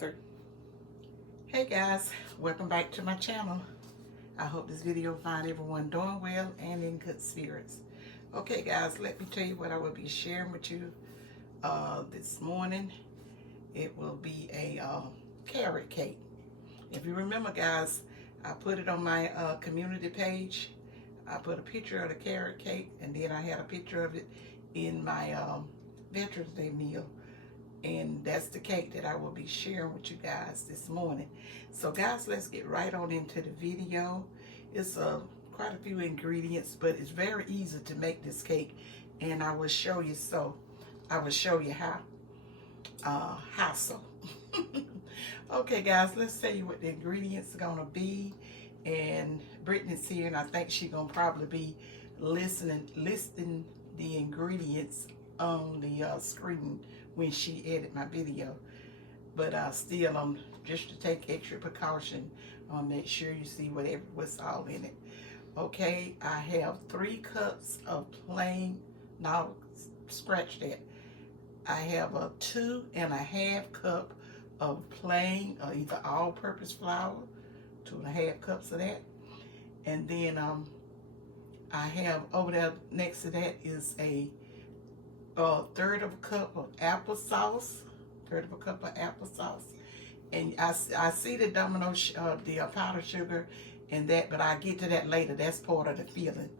3. Hey guys, welcome back to my channel. I hope this video find everyone doing well and in good spirits. Okay guys, let me tell you what I will be sharing with you this morning. It will be a carrot cake. If you remember guys, I put it on my community page. I put a picture of the carrot cake, and then I had a picture of it in my Veterans Day meal. And that's the cake that I will be sharing with you guys this morning. So guys, let's get right on into the video. It's quite a few ingredients, but it's very easy to make this cake, and I will show you. So I will show you how so. Okay guys, let's tell you what the ingredients are gonna be. And Brittany's here, and I think she's gonna probably be listing the ingredients on the screen when she edit my video. But still, just to take extra precaution, make sure you see what's all in it. Okay, I have 3 cups of plain, now scratch that. I have a 2.5 cup of plain either all-purpose flour, 2.5 cups of that. And then I have over there next to that is a third of a cup of applesauce, and I see the domino, the powdered sugar and that, but I get to that later. That's part of the filling,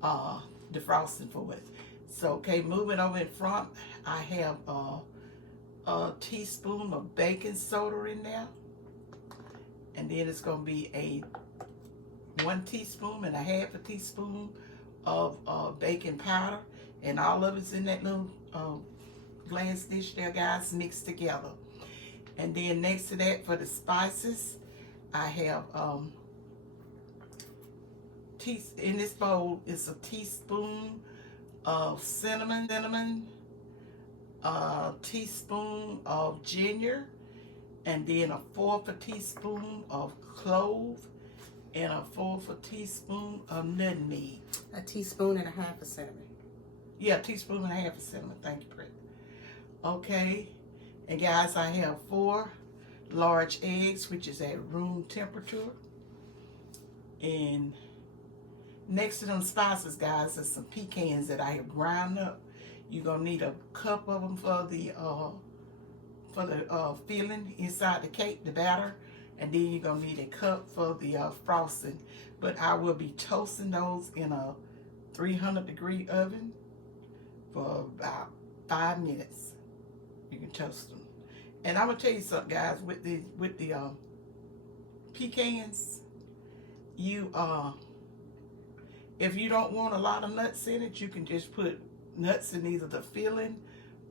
the frosting for it. So okay, moving over in front, I have a teaspoon of baking soda in there, and then it's gonna be a 1.5 teaspoon of baking powder. And all of it's in that little glass dish there, guys, mixed together. And then next to that, for the spices, I have in this bowl is a teaspoon of cinnamon, a teaspoon of ginger, and then a 1/4 teaspoon of clove, and a 1/4 teaspoon of nutmeg. A teaspoon and a half of cinnamon. Yeah, 1.5 teaspoons of cinnamon. Thank you, Britt. Okay, and guys, I have 4 large eggs, which is at room temperature. And next to them spices, guys, is some pecans that I have ground up. You're gonna need a cup of them for the filling inside the cake, the batter, and then you're gonna need a cup for the frosting. But I will be toasting those in a 300-degree oven for about 5 minutes. You can toast them. And I'm gonna tell you something, guys, with the pecans, if you don't want a lot of nuts in it, you can just put nuts in either the filling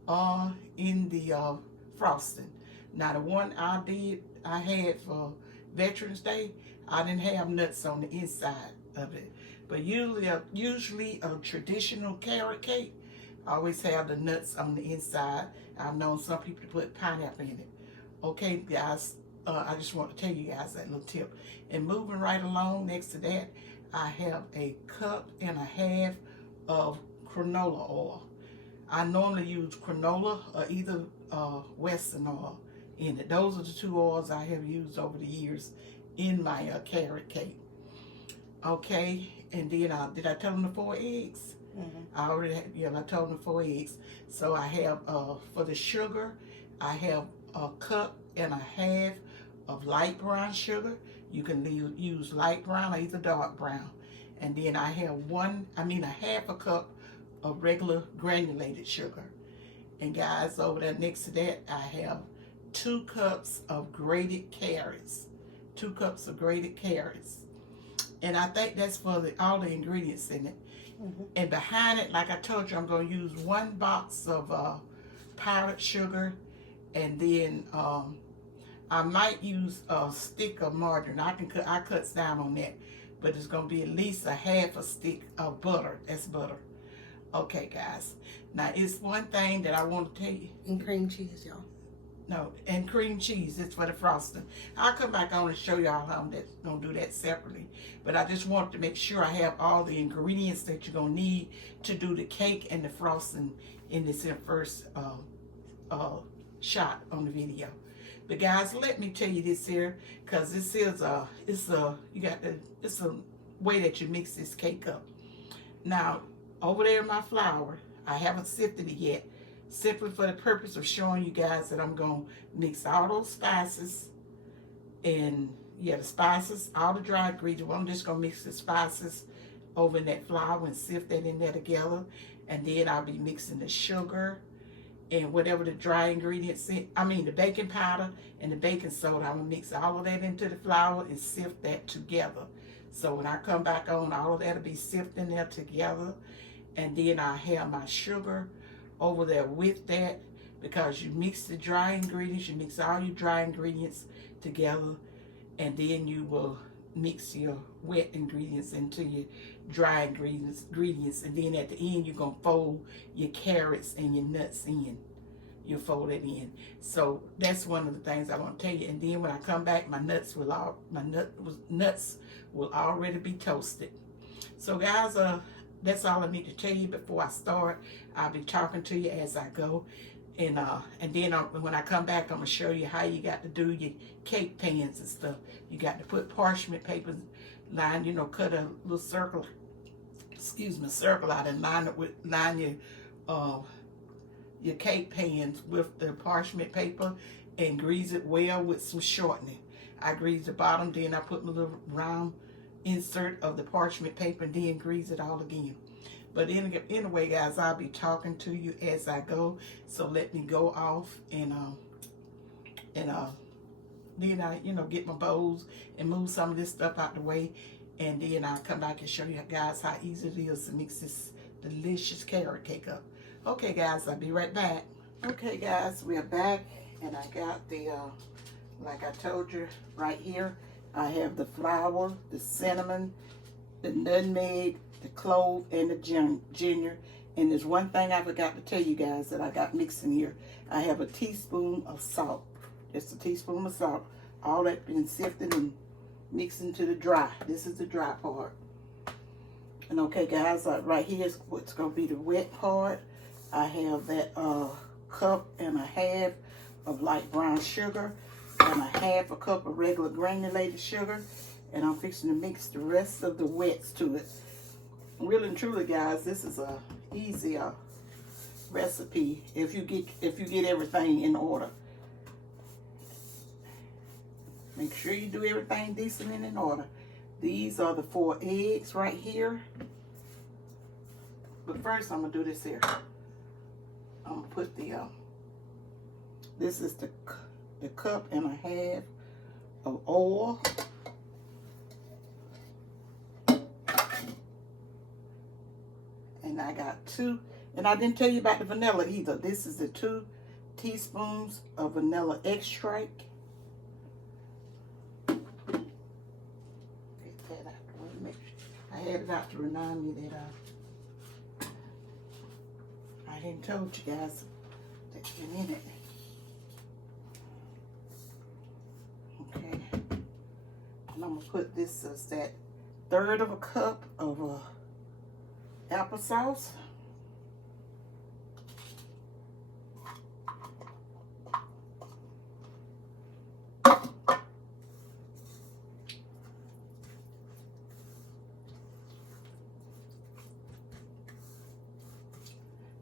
or in the frosting. Now the one I had for Veterans Day, I didn't have nuts on the inside of it. But usually a traditional carrot cake, I always have the nuts on the inside. I've known some people to put pineapple in it. Okay, guys, I just want to tell you guys that little tip. And moving right along, next to that, I have a 1.5 cups of canola oil. I normally use canola or either Western oil in it. Those are the 2 oils I have used over the years in my carrot cake. Okay, and then did I tell them the 4 eggs? Mm-hmm. I already had, I told them 4 eggs. So I have for the sugar, I have a 1.5 cups of light brown sugar. You can use light brown or either dark brown. And then I have 1.5 cup of regular granulated sugar. And guys, over there next to that, I have 2 cups of grated carrots. 2 cups of grated carrots. And I think that's for all the ingredients in it. Mm-hmm. And behind it, like I told you, I'm going to use 1 box of powdered sugar. And then I might use a stick of margarine. I cuts down on that. But it's going to be at least 1/2 stick of butter. That's butter. Okay, guys. Now, it's one thing that I want to tell you. And cream cheese, y'all. No, and cream cheese. It's for the frosting. I'll come back on and show y'all how I'm going to do that separately. But I just want to make sure I have all the ingredients that you're going to need to do the cake and the frosting in this first shot on the video. But guys, let me tell you this here, because this is it's a way that you mix this cake up. Now, over there in my flour, I haven't sifted it yet, simply for the purpose of showing you guys that I'm going to mix all those spices and, yeah, the spices, all the dry ingredients. Well, I'm just going to mix the spices over in that flour and sift that in there together. And then I'll be mixing the sugar and whatever the dry ingredients, the baking powder and the baking soda. I'm going to mix all of that into the flour and sift that together. So when I come back on, all of that will be sifted in there together. And then I have my sugar over there with that, because you mix the dry ingredients, you mix all your dry ingredients together, and then you will mix your wet ingredients into your dry ingredients, and then at the end you're going to fold your carrots and your nuts in. You fold it in. So that's one of the things I want to tell you. And then when I come back, my nuts will already be toasted. So guys, that's all I need to tell you before I start. I'll be talking to you as I go. And then when I come back, I'm going to show you how you got to do your cake pans and stuff. You got to put parchment paper, cut a little circle out and line your cake pans with the parchment paper and grease it well with some shortening. I grease the bottom, then I put my little round insert of the parchment paper, and then grease it all again. But anyway, guys, I'll be talking to you as I go. So let me go off and then I get my bowls and move some of this stuff out the way, and then I'll come back and show you guys how easy it is to mix this delicious carrot cake up. Okay, guys, I'll be right back. Okay, guys, we're back, and I got the like I told you right here, I have the flour, the cinnamon, the nutmeg, the clove, and the ginger. And there's one thing I forgot to tell you guys that I got mixed in here. I have a teaspoon of salt, just a teaspoon of salt. All that been sifted and mixed into the dry. This is the dry part. And okay, guys, right here is what's going to be the wet part. I have that cup and a half of light brown sugar and a half a cup of regular granulated sugar, and I'm fixing to mix the rest of the wets to it. Really and truly, guys, this is a easy recipe if you get everything in order. Make sure you do everything decent and in order. These are the 4 eggs right here. But first, I'm gonna do this here. I'm gonna put the this is the cup and a half of oil. And I got 2, and I didn't tell you about the vanilla either. This is the 2 teaspoons of vanilla extract. Get that out the way. Make sure I had it out to remind me that I hadn't told you guys that's been in it. Okay, and I'm gonna put this as that 1/3 of a cup of applesauce.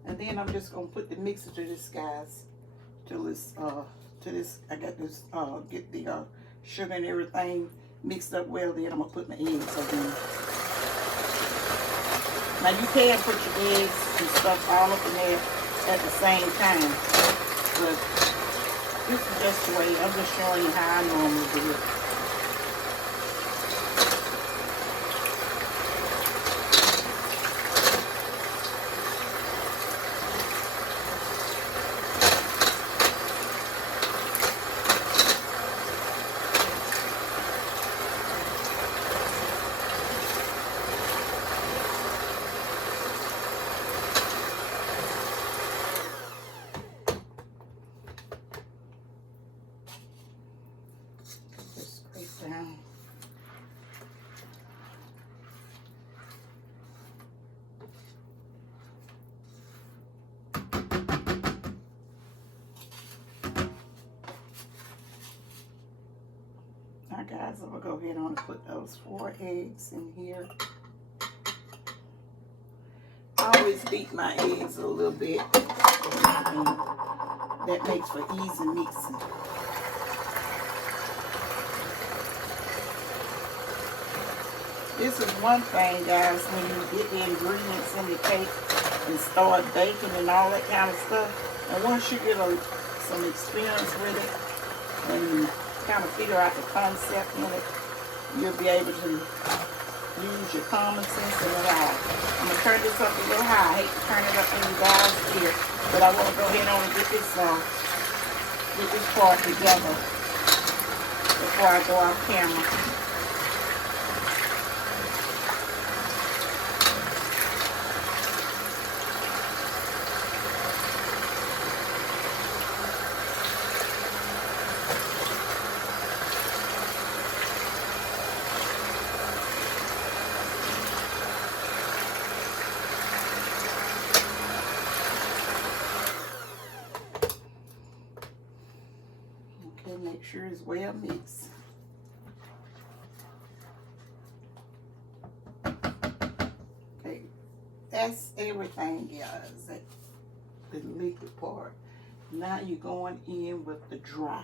And then I'm just gonna put the mixer to this, guys, till it's I got this get the sugar and everything mixed up well. Then I'm gonna put my eggs in. Now you can put your eggs and stuff all up in there at the same time, but this is just the way. I'm just showing you how I normally do it. Down. Now guys, I'm gonna go ahead and put those 4 eggs in here. I always beat my eggs a little bit. That makes for easy mixing. This is one thing, guys, when you get the ingredients in the cake and start baking and all that kind of stuff. And once you get some experience with it and kind of figure out the concept in it, you'll be able to use your common sense and it all. I'm going to turn this up a little high. I hate to turn it up in you guys' ear, but I want to go ahead on and get this part together before I go off camera. Make sure it's well mixed. Okay, that's everything, guys. That's the liquid part. Now you're going in with the dry.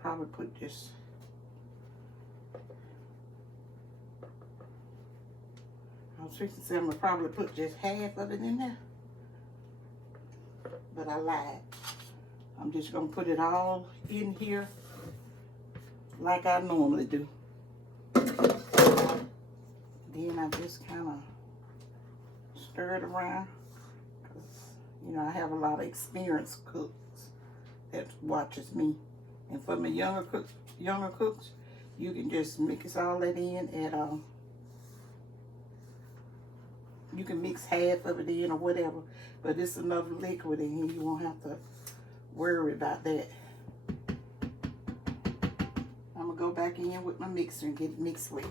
Probably put just I was fixing to say I'm gonna probably put just half of it in there, but I lied. I'm just going to put it all in here like I normally do. Then I just kind of stir it around. Because, you know, I have a lot of experienced cooks that watches me. And for my younger cooks, you can just mix all that in and you can mix half of it in or whatever. But it's enough liquid in here, you won't have to worry about that. I'm gonna go back in with my mixer and get it mixed well.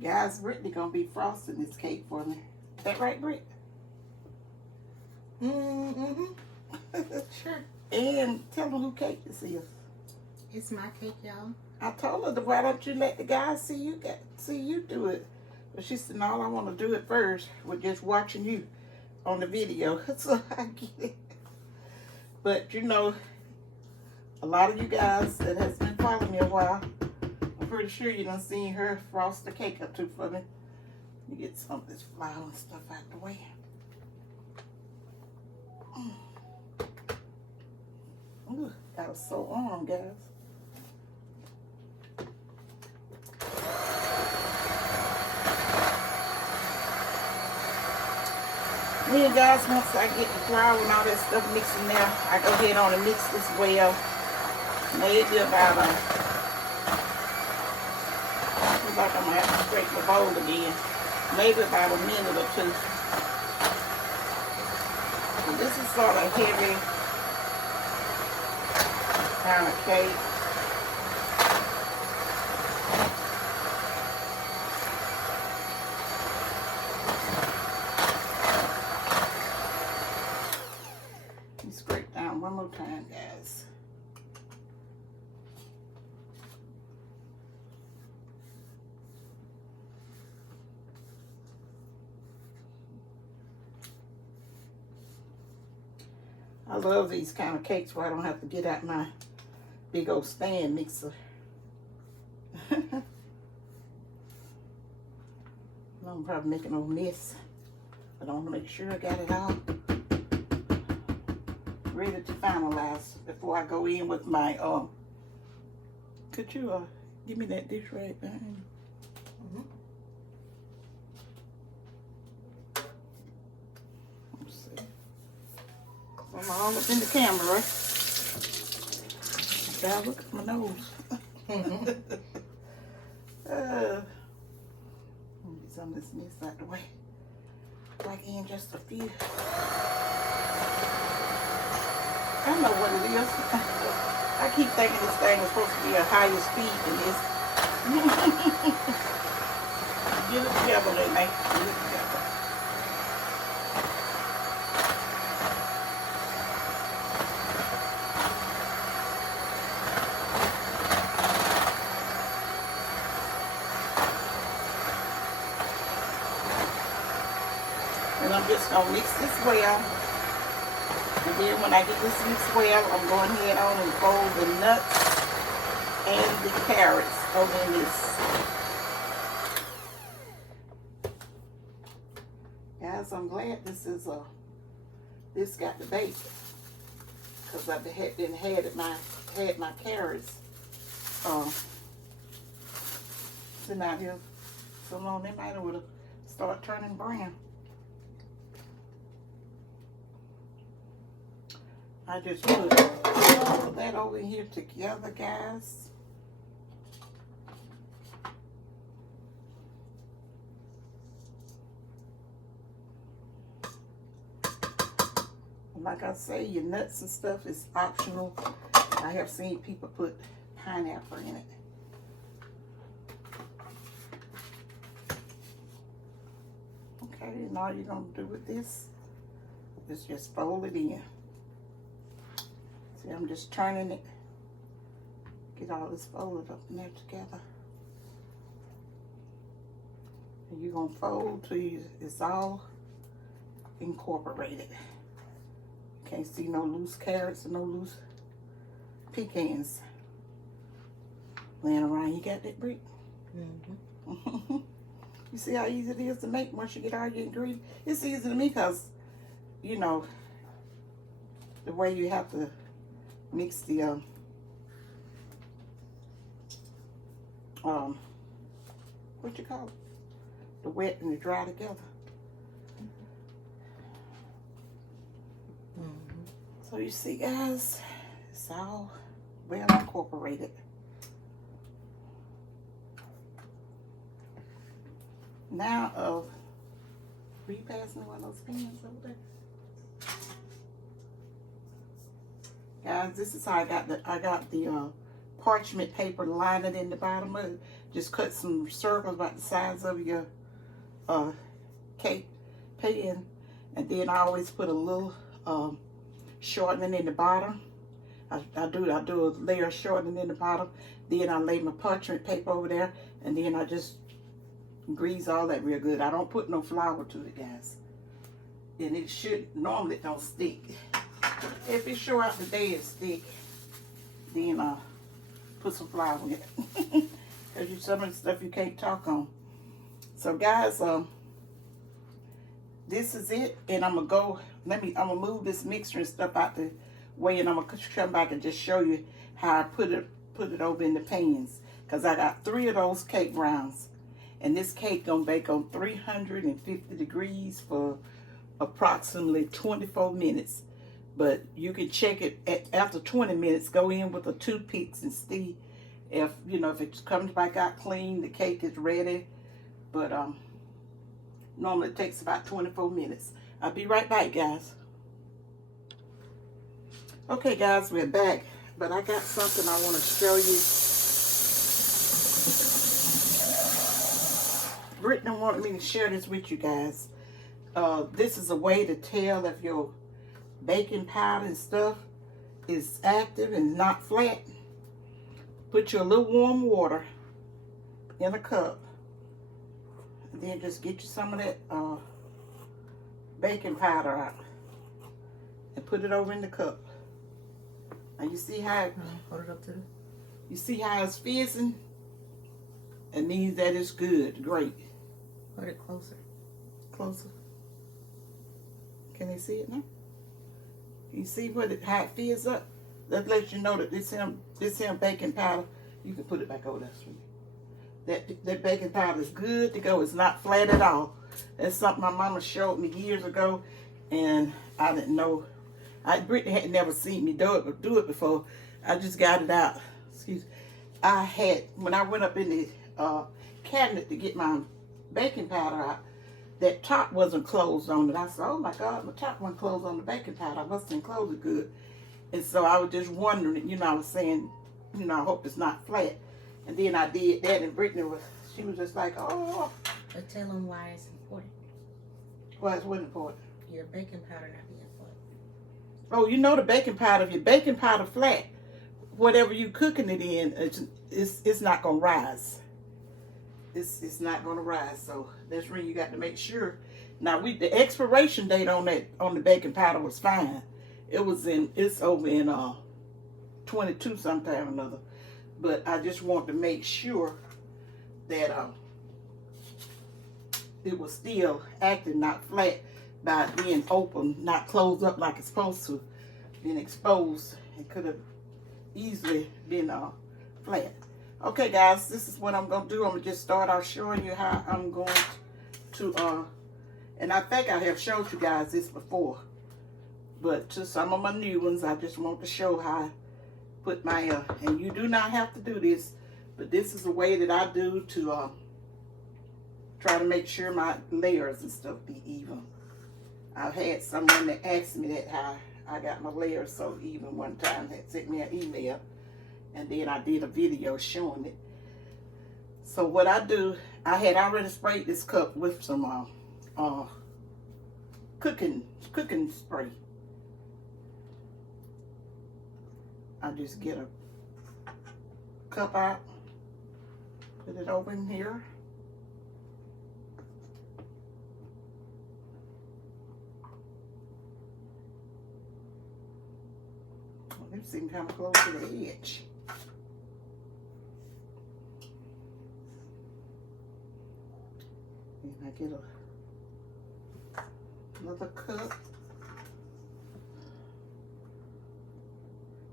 Guys, Brittany gonna be frosting this cake for me. Is that right, Britt? Mm-hmm. Sure. And tell them who cake this is. It's my cake, y'all. I told her, why don't you let the guys see you do it? But she said, no, I want to do it first with just watching you on the video. So I get it. But you know, a lot of you guys that has been following me a while, I'm pretty sure you done seen her frost the cake up too for me. You get some of this flour and stuff out the way. Ooh, that was so on, guys. Then guys, once I get the flour and all that stuff mixed in there, I go ahead on and mix this well. Maybe about looks like I'm gonna have to scrape the bowl again. Maybe about a minute or two. So this is sort of heavy kind of cake. Scrape down one more time, guys. I love these kind of cakes where I don't have to get out my big old stand mixer. I'm probably making a mess, but I want to make sure I got it all ready to finalize before I go in with my could you give me that dish right behind? Let's see. I'm all up in the camera, right? God, look at my nose. Let me get some of this mess out the way. Like in just a few. I don't know what it is. I keep thinking this thing is supposed to be a higher speed than this. Get it together, they make it together. And I'm just gonna mix this well. And then when I get this mixed well, I'm going ahead on and fold the nuts and the carrots over in this. Guys, I'm glad this got the bake, because I've had my carrots sitting out here so long they might have started turning brown. I just put all of that over here together, guys. Like I say, your nuts and stuff is optional. I have seen people put pineapple in it. Okay, and all you're gonna do with this is just fold it in. See, I'm just turning it. Get all this folded up in there together. And you're gonna fold till it's all incorporated. Can't see no loose carrots and no loose pecans laying around. You got that, Britt? Mm-hmm. You see how easy it is to make once you get all your ingredients? It's easy to me because, you know, the way you have to mix the what you call it? The wet and the dry together. So you see, guys, it's all well incorporated. Now, were you passing one of those pans over there? Guys, this is how I got the parchment paper lining in the bottom of it. Just cut some circles about the size of your cake pan, and then I always put a little shortening in the bottom. I do a layer of shortening in the bottom. Then I lay my parchment paper over there, and then I just grease all that real good. I don't put no flour to it, guys. And it should, normally it don't stick. If it's sure out the day it stick, then put some flour in it. Because some of the stuff you can't talk on. So guys, this is it, and I'm gonna move this mixture and stuff out the way, and I'm gonna come back and just show you how I put it over in the pans. Cause I got 3 of those cake rounds, and this cake gonna bake on 350 degrees for approximately 24 minutes. But you can check it after 20 minutes. Go in with a toothpicks and see if if it comes back out clean, the cake is ready. But normally it takes about 24 minutes. I'll be right back, guys. Okay, guys, we're back. But I got something I want to show you. Brittany wanted me to share this with you guys. This is a way to tell if your baking powder and stuff is active and not flat. Put your little warm water in a cup. And then just get you some of that baking powder out and put it over in the cup. Now you see how Hold it up to the... You see how it's fizzing? It means that it's good, great. Put it closer. Closer. Can they see it now? You see how it fills up? That lets you know that this here baking powder. You can put it back over there, sweetie. That baking powder is good to go. It's not flat at all. That's something my mama showed me years ago, and I didn't know. Brittany had never seen me do it before. I just got it out. Excuse me. When I went up in the cabinet to get my baking powder out, that top wasn't closed on it. I said, oh my God, my top wasn't closed on the baking powder. I must have closed it good. And so I was just wondering, I was saying, I hope it's not flat. And then I did that, and Brittany was just like, oh. But tell them why it's important. Why it's what important? Your baking powder not being flat. Oh, the baking powder. If your baking powder flat, whatever you cooking it in, it's not gonna rise. It's not gonna rise. So that's when you got to make sure. Now the expiration date on the baking powder was fine. It's over in 22 sometime or another. But I just want to make sure that it was still acting, not flat, by being open, not closed up like it's supposed to, being exposed. It could have easily been flat. Okay, guys, this is what I'm going to do. I'm going to just start out showing you how I'm going to, and I think I have showed you guys this before, but to some of my new ones, I just want to show how I put my, and you do not have to do this, but this is a way that I do to try to make sure my layers and stuff be even. I've had someone that asked me that how I got my layers so even one time, that sent me an email, and then I did a video showing it. So what I do, I had already sprayed this cup with some cooking spray. I just get a cup out, put it over in here. Them seem kind of close to the edge. And I get another cup.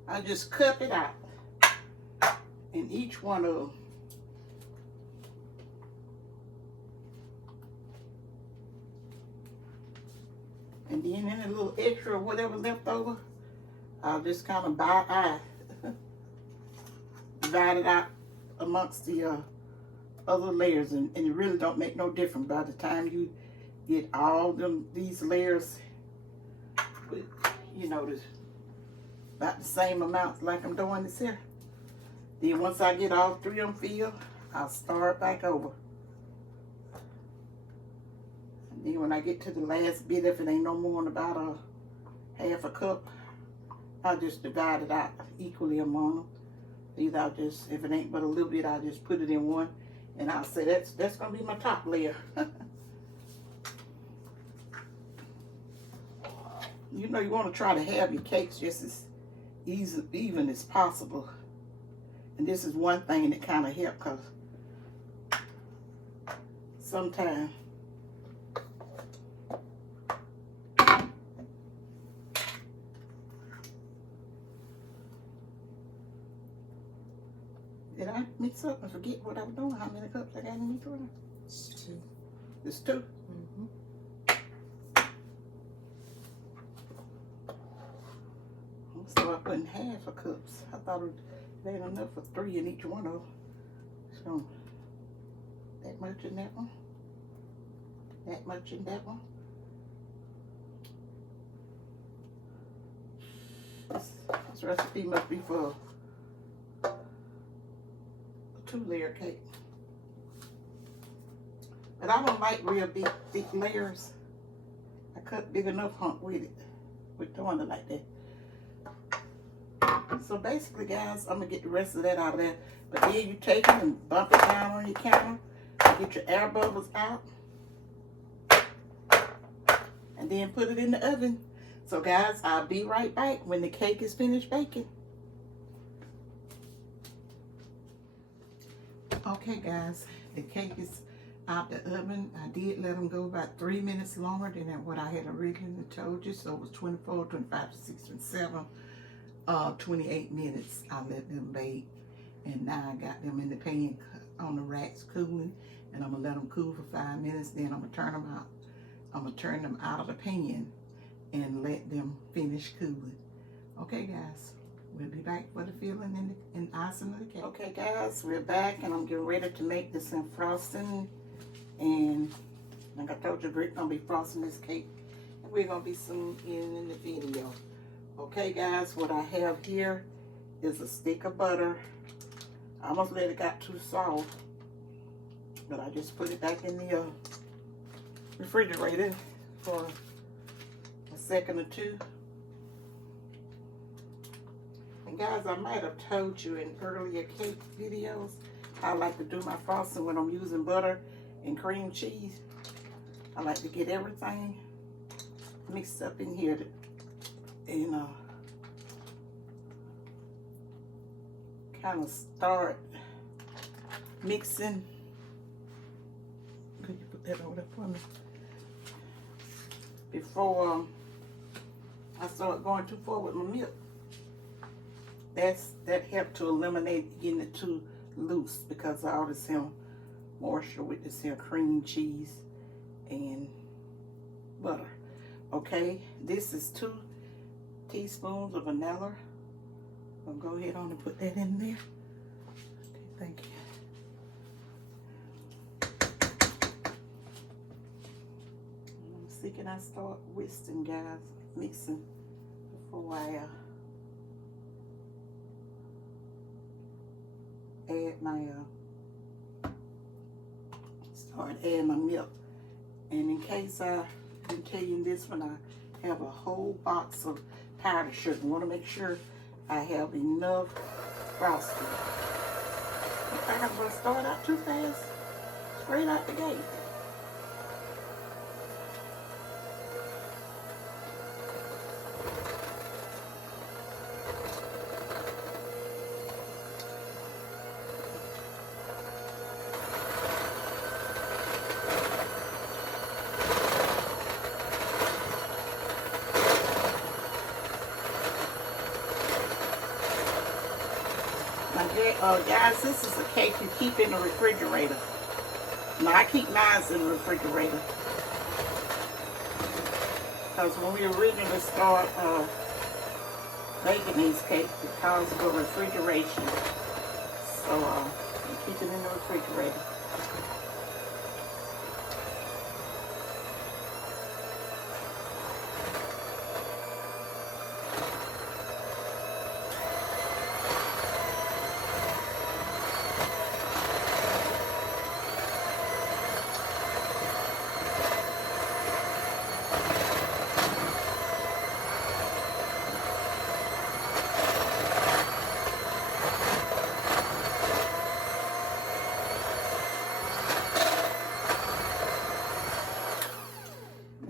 I just cup it out in each one of them. And then any little extra or whatever left over, I'll just kind of divide it out amongst the other layers, and it really don't make no difference by the time you get all these layers with, this about the same amount like I'm doing this here. Then once I get all three of them filled, I'll start back over. And then when I get to the last bit, if it ain't no more than about a half a cup, I'll just divide it out equally among them. Either I'll just, if it ain't but a little bit, I'll just put it in one, and I'll say that's gonna be my top layer. You want to try to have your cakes just as even as possible. And this is one thing that kind of helps, because sometimes did I mix up and forget what I was doing? How many cups I got in each one? It's 2. It's 2. Mm-hmm. So I put in half of cups. I thought it had enough for 3 in each one of them. So that much in that one. That much in that one. This recipe must be for a 2-layer cake. But I don't like real big, thick layers. I cut big enough hunk with it. With doing it like that. So basically, guys, I'm going to get the rest of that out of there. But then you take it and bump it down on your counter. Get your air bubbles out. And then put it in the oven. So, guys, I'll be right back when the cake is finished baking. Okay, guys, the cake is out the oven. I did let them go about 3 minutes longer than what I had originally told you. So it was 24, 25, 26, 27, 28 minutes I let them bake. And now I got them in the pan on the racks cooling. And I'm going to let them cool for 5 minutes. Then I'm going to turn them out. I'm going to turn them out of the pan and let them finish cooling. Okay, guys. We'll be back for the filling and icing of the cake. Okay, guys. We're back. And I'm getting ready to make this in frosting. And like I told you, Britt's going to be frosting this cake. And we're going to be soon in the video. Okay, guys. What I have here is a stick of butter. I almost let it got too soft. But I just put it back in the refrigerator for a second or two. And guys, I might have told you in earlier cake videos how I like to do my frosting when I'm using butter and cream cheese. I like to get everything mixed up in here and kind of start mixing. Could you put that over there for me? Before I start going too far with my milk. That helped to eliminate getting it too loose because of all this here moisture with this here cream cheese and butter. Okay, this is 2 teaspoons of vanilla. I'll go ahead on and put that in there. Okay, thank you. Can I start whisking, guys, mixing before I add my start adding my milk. And in case I didn't tell you this one, I have a whole box of powdered sugar. I want to make sure I have enough frosting. I think I'm going to start out too fast, straight out the gate. Guys, this is a cake you keep in the refrigerator. Now, I keep mine in the refrigerator. Because when we originally start baking these cakes, it calls for refrigeration. So, you keep it in the refrigerator.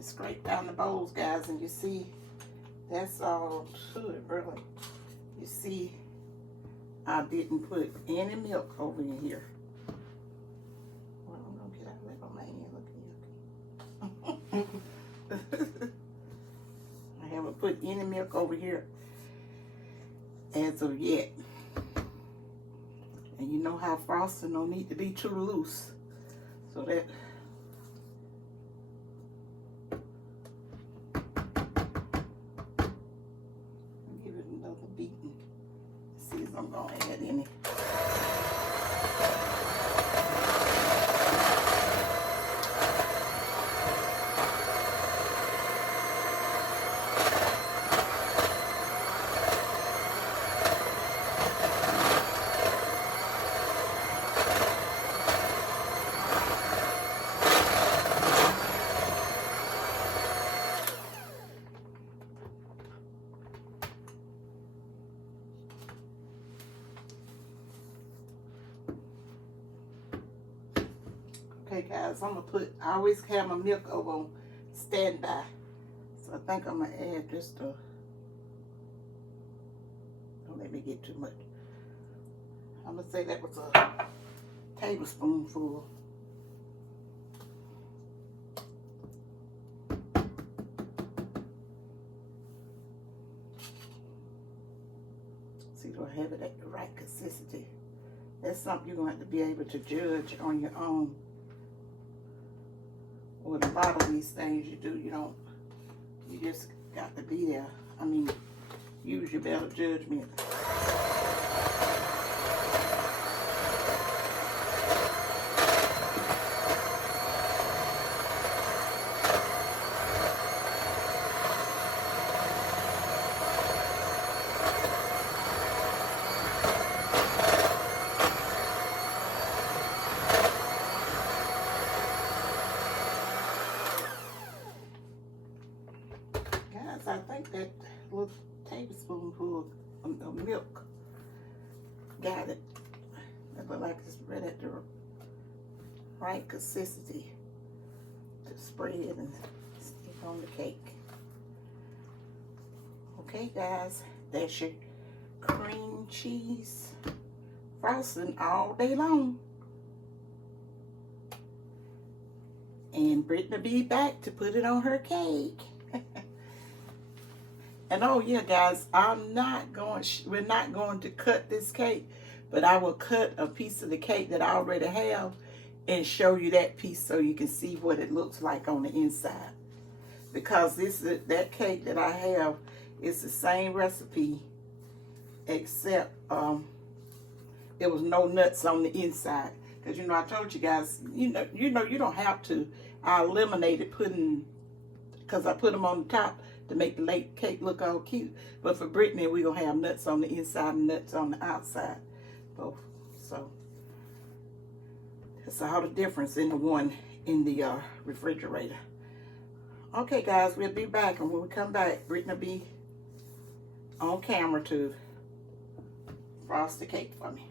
Scrape down the bowls, guys, and you see that's all to it, really. You see I didn't put any milk over in here. Well, I'm gonna get out of that, my man. Look at I haven't put any milk over here as of yet. And you know how frosting don't need to be too loose. So that beaten. See if I'm going to add any. Okay, guys, I'm going to put, I always have my milk over on standby. So I think I'm going to add just a, don't let me get too much. I'm going to say that was a tablespoonful. have it at the right consistency. That's something you're going to have to be able to judge on your own. With a lot of these things you do, you just got to be there. I mean, use your better judgment. I think that little tablespoonful of milk got it. It look like it's right at the right consistency to spread and stick on the cake. Okay, guys, that's your cream cheese frosting all day long. And Brittany be back to put it on her cake. And oh yeah, guys, we're not going to cut this cake, but I will cut a piece of the cake that I already have and show you that piece so you can see what it looks like on the inside. Because that cake that I have is the same recipe, except there was no nuts on the inside. Because I told you guys, you don't have to. I eliminated because I put them on the top to make the late cake look all cute. But for Brittany, we're going to have nuts on the inside and nuts on the outside. Both. So, that's all the difference in the one in the refrigerator. Okay, guys, we'll be back. And when we come back, Brittany will be on camera to frost the cake for me.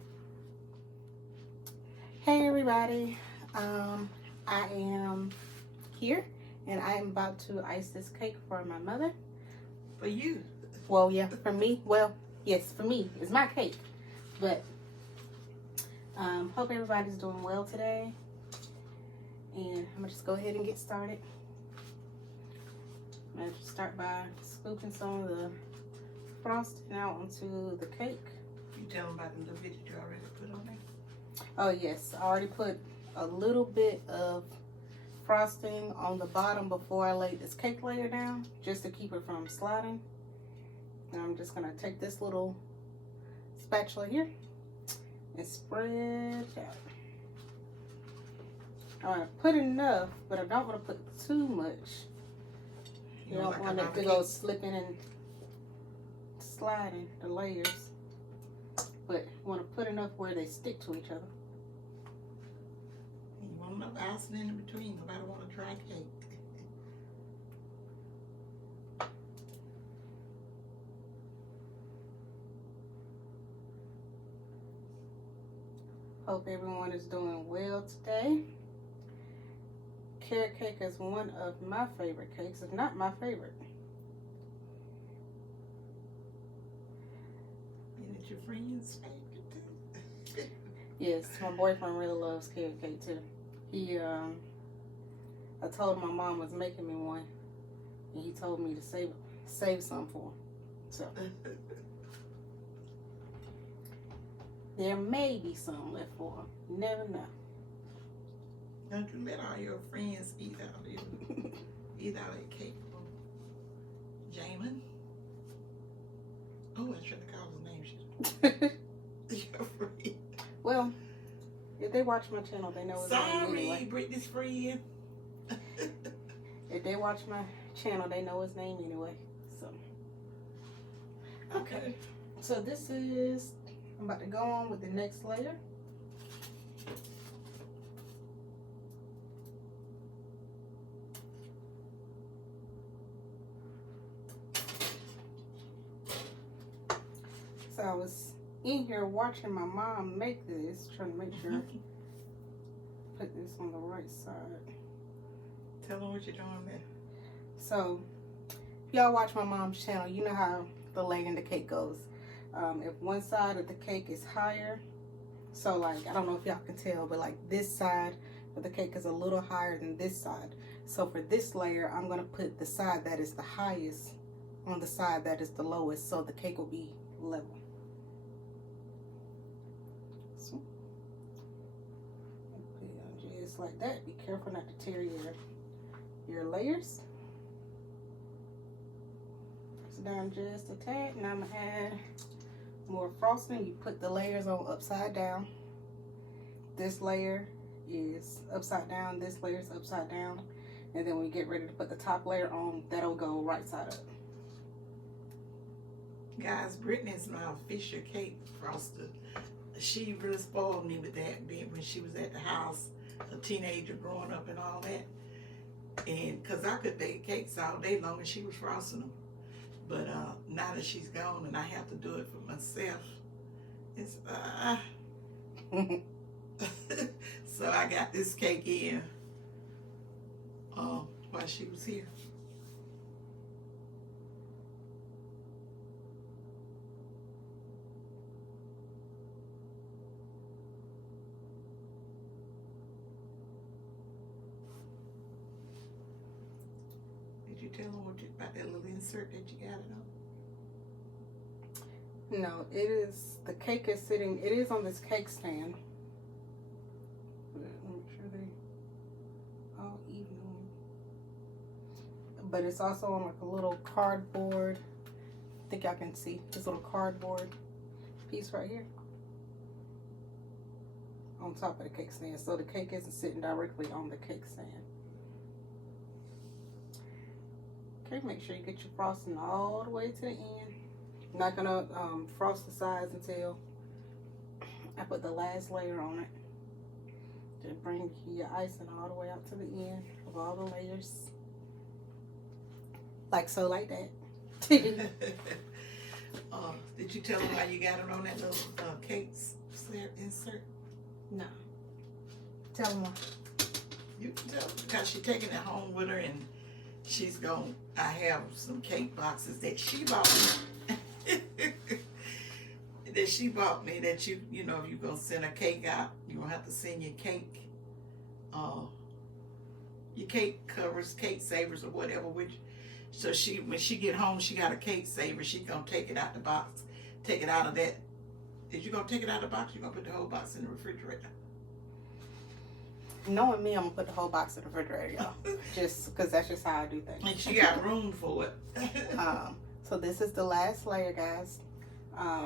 Hey, everybody. I am here. And I am about to ice this cake for my mother. For you? Well, yeah, for me. Well, yes, for me. It's my cake. But, hope everybody's doing well today. And I'm going to just go ahead and get started. I'm going to start by scooping some of the frosting out onto the cake. You tell them about the little bit that you already put on there? Oh, yes. I already put a little bit of frosting on the bottom before I laid this cake layer down, just to keep it from sliding. And I'm just gonna take this little spatula here and spread it out. I want to put enough, but I don't want to put too much. You don't want it to go slipping and sliding, the layers. But you want to put enough where they stick to each other. You want no icing in between. Nobody want a dry cake. Hope everyone is doing well today. Carrot cake is one of my favorite cakes. It's not my favorite. And it's your friend's favorite too. Yes, my boyfriend really loves carrot cake too. I told him my mom was making me one, and he told me to save some for him. So there may be some left for him. You never know. Don't you let all your friends eat out of that cake. Jamin. Oh, I should have called his name. Your friend. Well, if they watch my channel, they know his name anyway. Sorry, Brittany's friend. If they watch my channel, they know his name anyway. So, okay. So this is, I'm about to go on with the next layer. So I was in here watching my mom make this, trying to make sure I put this on the right side. Tell them what you're doing there. So, if y'all watch my mom's channel, you know how the laying the cake goes. If one side of the cake is higher, so like, I don't know if y'all can tell, but like this side of the cake is a little higher than this side. So for this layer, I'm going to put the side that is the highest on the side that is the lowest, so the cake will be level. just like that. Be careful not to tear your layers. Press it down just a tad. Now I'm gonna add more frosting. You put the layers on upside down. This layer is upside down. This layer is upside down. And then when you get ready to put the top layer on, that'll go right side up. Guys, Brittany's my official cake froster. She really spoiled me with that when she was at the house, a teenager growing up and all that. And because I could bake cakes all day long and she was frosting them. But now that she's gone and I have to do it for myself, it's so I got this cake in while she was here. Did you tell them about that little insert that you got it on? No, it is, the cake is sitting, it is on this cake stand. Make sure they all even. But it's also on like a little cardboard. I think y'all can see this little cardboard piece right here on top of the cake stand. So the cake isn't sitting directly on the cake stand. Okay, make sure you get your frosting all the way to the end. I'm not gonna frost the sides until I put the last layer on it. Just bring your icing all the way out to the end of all the layers. Like so, like that. Did you tell them why you got it on that little cakes insert? No. Tell them why. You can tell because she's taking it home with her and she's going, I have some cake boxes that she bought me. That you know, if you're going to send a cake out, you're going to have to send your cake covers, cake savers or whatever, so when she get home, she got a cake saver. She going to take it out the box, take it out of that. Is you going to take it out of the box? You're going to put the whole box in the refrigerator? Knowing me, I'm going to put the whole box in the refrigerator, y'all. Just because that's just how I do things. And she got room for it. So this is the last layer, guys.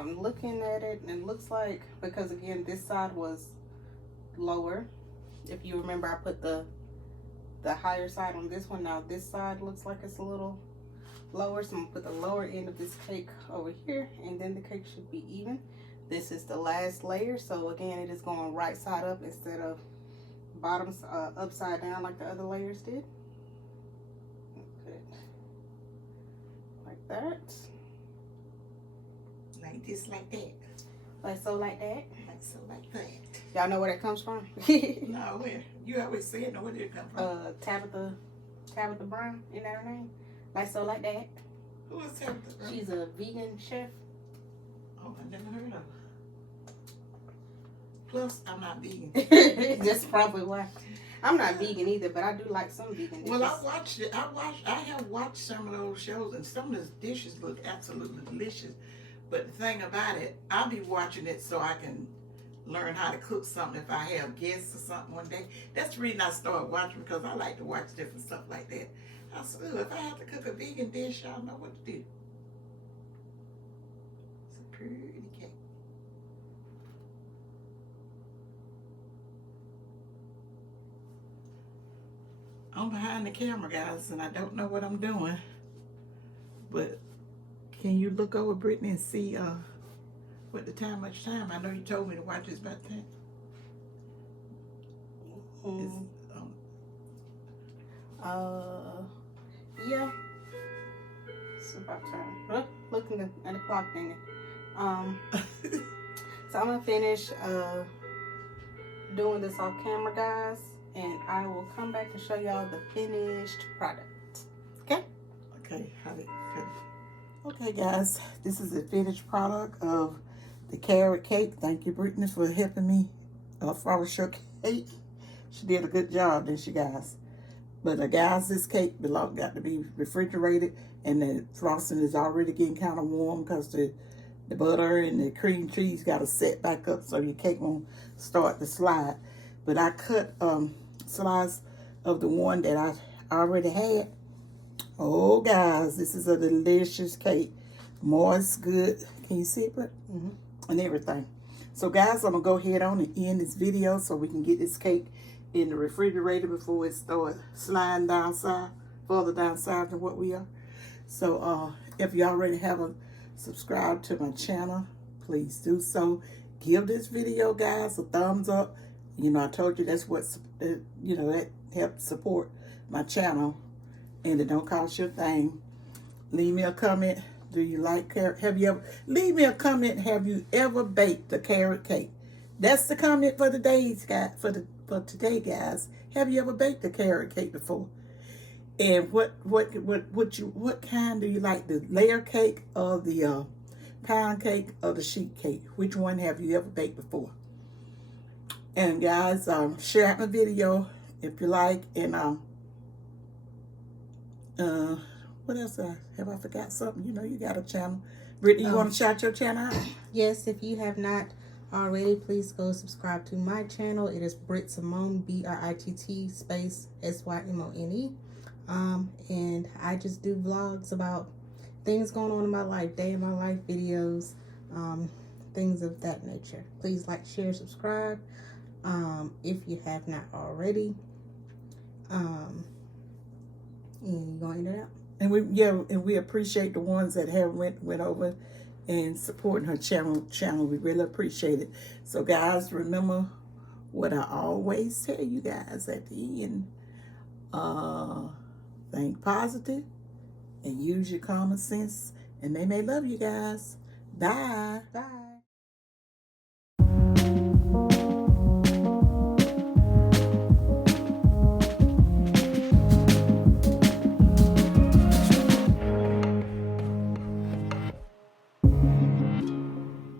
Looking at it, and it looks like, because again, this side was lower. If you remember, I put the higher side on this one. Now this side looks like it's a little lower, so I'm gonna put the lower end of this cake over here, and then the cake should be even. This is the last layer, so again, it is going right side up instead of bottom upside down like the other layers did. Put it like that. Like this, like that. Like so, like that. Like so, like that. Y'all know where that comes from? No, where? You always say it. No, where did it come from? Tabitha Brown, isn't that her name? Like so, like that. Who is Tabitha Brown? She's a vegan chef. Oh, I never heard of her. Plus, I'm not vegan. That's probably why. I'm not vegan either, but I do like some vegan dishes. Well, I watched it. I have watched some of those shows, and some of the dishes look absolutely delicious. But the thing about it, I'll be watching it so I can learn how to cook something if I have guests or something one day. That's the reason I started watching, because I like to watch different stuff like that. I said, if I have to cook a vegan dish, I'll know what to do. It's a pretty cake. I'm behind the camera, guys, and I don't know what I'm doing. But can you look over Brittany and see what the time, much time? I know you told me to watch this about 10. Yeah. It's about time. Looking at the clock thing. So I'm gonna finish doing this off camera, guys, and I will come back and show y'all the finished product. Okay? Okay, okay, guys, this is the finished product of the carrot cake. Thank you, Brittany, for helping me frost your cake. She did a good job, didn't she, guys? But guys, this cake got to be refrigerated, and the frosting is already getting kind of warm because the butter and the cream cheese got to set back up so your cake won't start to slide. But I cut slice of the one that I already had. Oh, guys, this is a delicious cake. Moist, good. Can you see it, Britt? Mm-hmm. And everything. So, guys, I'm going to go ahead on and end this video so we can get this cake in the refrigerator before it starts sliding downside, further downside than what we are. So, if you already haven't subscribed to my channel, please do so. Give this video, guys, a thumbs up. You know, I told you that's what, you know, that helps support my channel. And it don't cost you a thing. Leave me a comment. Do you like carrot? Have you ever? Leave me a comment. Have you ever baked a carrot cake? That's the comment for today's guys. For today, guys. Have you ever baked a carrot cake before? And what kind do you like? The layer cake or the pound cake or the sheet cake? Which one have you ever baked before? And guys, share out my video if you like. And what else? Have I forgot something? You know, you got a channel. Brittany, you want to shout your channel out? Yes, if you have not already, please go subscribe to my channel. It is Britt Simone, BRITT space SYMONE. And I just do vlogs about things going on in my life, day in my life videos, things of that nature. Please like, share, subscribe, if you have not already. And you gonna end it out? And we appreciate the ones that have went over and supporting her channel. We really appreciate it. So, guys, remember what I always tell you guys at the end. Think positive and use your common sense. And they may love you guys. Bye. Bye.